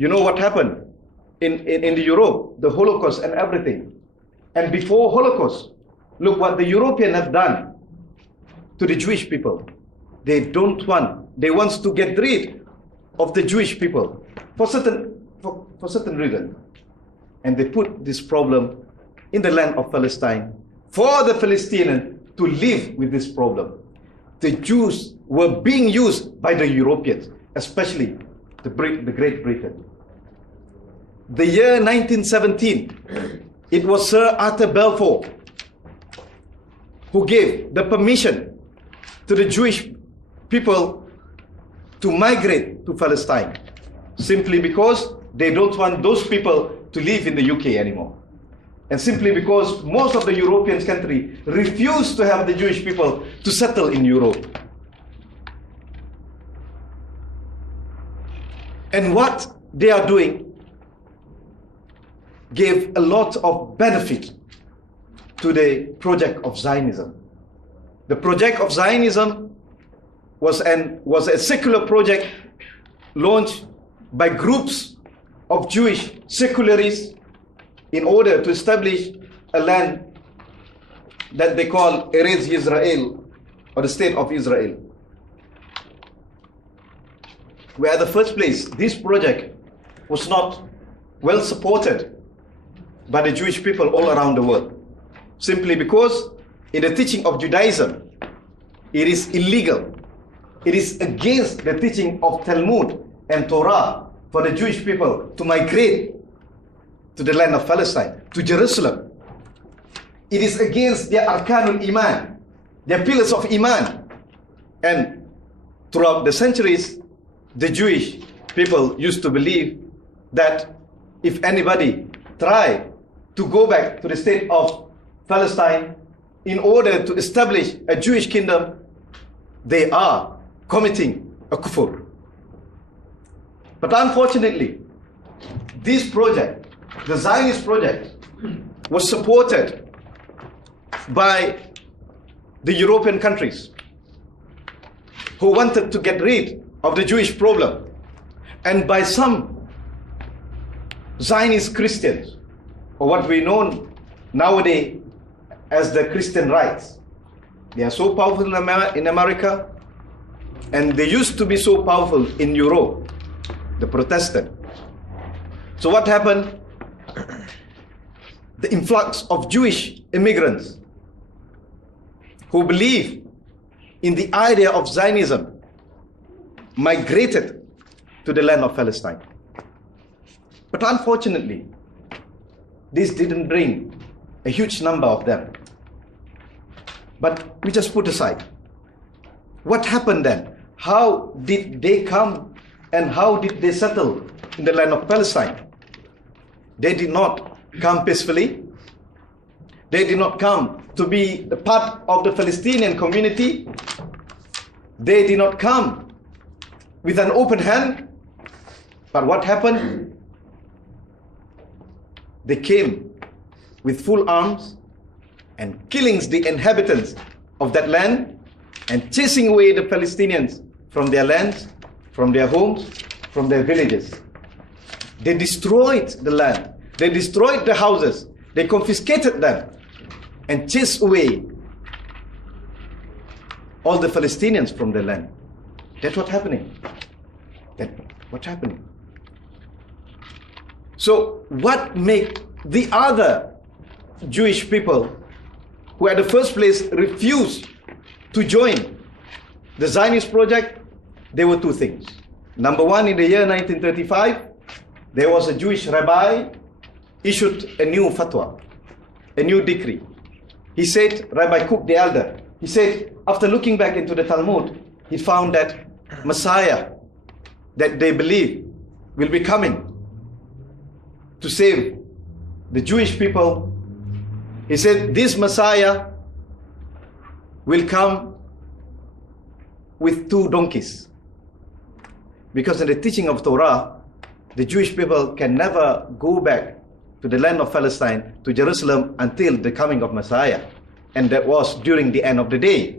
You know what happened in the Europe, the Holocaust and everything. And before Holocaust, look what the Europeans have done to the Jewish people. They want to get rid of the Jewish people for certain reason. And they put this problem in the land of Palestine for the Palestinians to live with this problem. The Jews were being used by the Europeans, especially the Great Britain. The year 1917, it was Sir Arthur Balfour who gave the permission to the Jewish people to migrate to Palestine, simply because they don't want those people to live in the UK anymore. And simply because most of the European countries refuse to have the Jewish people to settle in Europe. And what they are doing gave a lot of benefit to the project of Zionism. The project of Zionism was a secular project launched by groups of Jewish secularists in order to establish a land that they call Eretz Yisrael, or the state of Israel. Where at the first place, this project was not well supported by the Jewish people all around the world, simply because in the teaching of Judaism, it is illegal. It is against the teaching of Talmud and Torah for the Jewish people to migrate to the land of Palestine, to Jerusalem. It is against their Arkanul Iman, their pillars of Iman. And throughout the centuries, the Jewish people used to believe that if anybody tried to go back to the state of Palestine in order to establish a Jewish kingdom, they are committing a kufr. But unfortunately, this project, the Zionist project, was supported by the European countries who wanted to get rid of the Jewish problem, and by some Zionist Christians, or what we know nowadays as the Christian rights. They are so powerful in America, and they used to be so powerful in Europe, the Protestant. So what happened? The influx of Jewish immigrants who believe in the idea of Zionism migrated to the land of Palestine. But unfortunately, this didn't bring a huge number of them. But we just put aside. What happened then? How did they come and how did they settle in the land of Palestine? They did not come peacefully. They did not come to be a part of the Palestinian community. They did not come with an open hand. But what happened? They came with full arms and killing the inhabitants of that land and chasing away the Palestinians from their lands, from their homes, from their villages. They destroyed the land. They destroyed the houses. They confiscated them and chased away all the Palestinians from their land. That's what's happening. That's what's happening. So what made the other Jewish people who at the first place refused to join the Zionist project? There were two things. Number one, in the year 1935, there was a Jewish rabbi issued a new fatwa, a new decree. He said, Rabbi Cook the elder, he said, after looking back into the Talmud, he found that Messiah that they believe will be coming to save the Jewish people. He said, this Messiah will come with 2 donkeys. Because in the teaching of Torah, the Jewish people can never go back to the land of Palestine, to Jerusalem, until the coming of Messiah. And that was during the end of the day.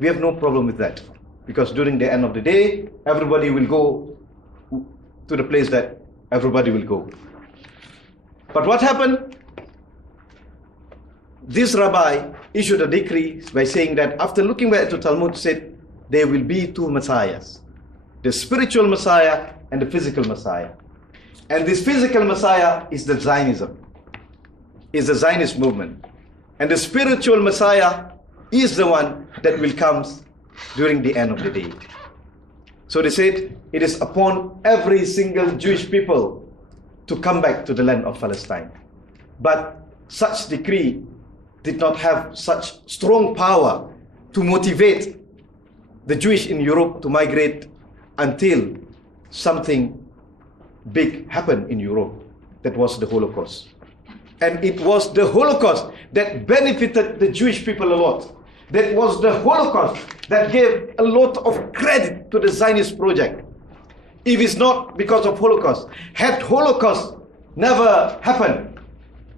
We have no problem with that. Because during the end of the day, everybody will go to the place that everybody will go. But what happened? This rabbi issued a decree by saying that after looking back to Talmud, said there will be two messiahs, the spiritual Messiah and the physical Messiah. And this physical Messiah is the Zionism, is the Zionist movement. And the spiritual Messiah is the one that will come during the end of the day. So they said it is upon every single Jewish people to come back to the land of Palestine. But such decree did not have such strong power to motivate the Jewish in Europe to migrate until something big happened in Europe. That was the Holocaust. And it was the Holocaust that benefited the Jewish people a lot. That was the Holocaust that gave a lot of credit to the Zionist project. If it's not because of Holocaust, had Holocaust never happened,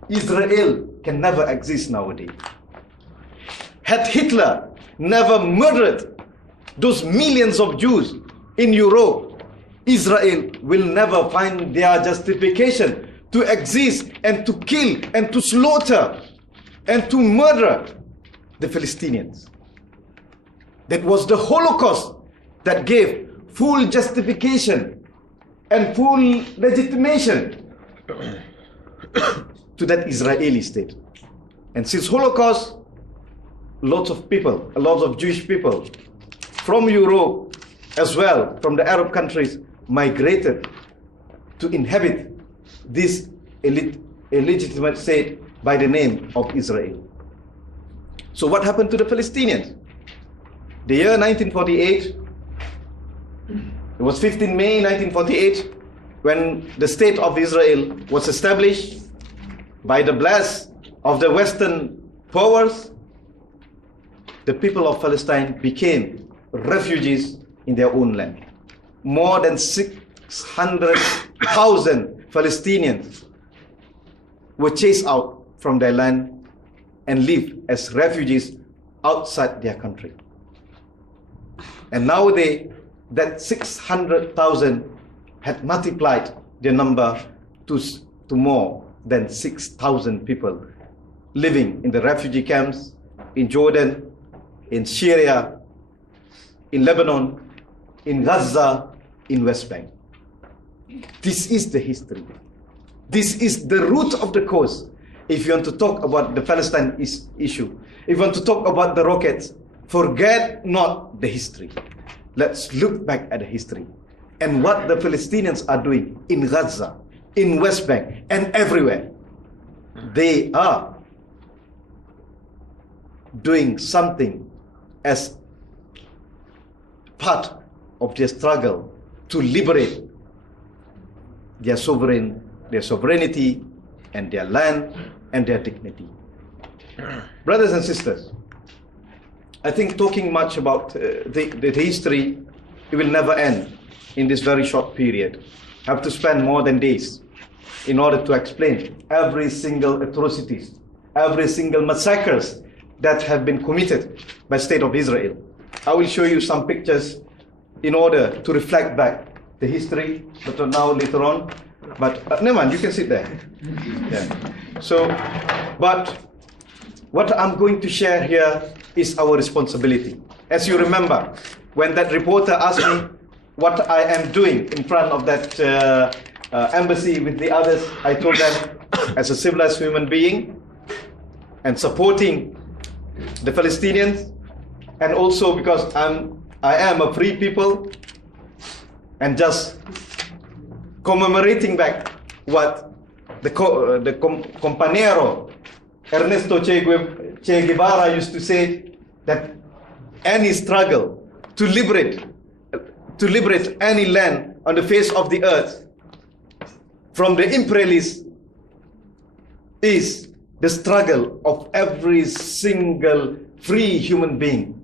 Israel can never exist nowadays. Had Hitler never murdered those millions of Jews in Europe, Israel will never find their justification to exist and to kill and to slaughter and to murder the Palestinians. That was the Holocaust that gave full justification and full legitimation to that Israeli state. And since Holocaust, lots of people, a lot of Jewish people from Europe as well, from the Arab countries, migrated to inhabit this illegitimate state by the name of Israel. So what happened to the Palestinians? The year 1948, it was 15 May 1948, when the state of Israel was established by the blast of the Western powers. The people of Palestine became refugees in their own land. More than 600,000 Palestinians were chased out from their land and lived as refugees outside their country. And nowadays, that 600,000 had multiplied their number to more than 6,000 people living in the refugee camps in Jordan, in Syria, in Lebanon, in Gaza, in West Bank. This is the history. This is the root of the cause. If you want to talk about the Palestine issue, if you want to talk about the rockets, forget not the history. Let's look back at the history and what the Palestinians are doing in Gaza, in West Bank, and everywhere. They are doing something as part of their struggle to liberate their sovereignty and their land and their dignity. Brothers and sisters, I think talking much about the history, it will never end in this very short period. I have to spend more than days in order to explain every single atrocities, every single massacres that have been committed by State of Israel. I will show you some pictures in order to reflect back the history, but now later on. But never mind, you can sit there. Yeah. So, but what I'm going to share here is our responsibility. As you remember, when that reporter asked me what I am doing in front of that embassy with the others, I told them, as a civilized human being and supporting the Palestinians, and also because I am a free people, and just commemorating back what the compañero Ernesto Che Guevara used to say, that any struggle to liberate any land on the face of the earth from the imperialists is the struggle of every single free human being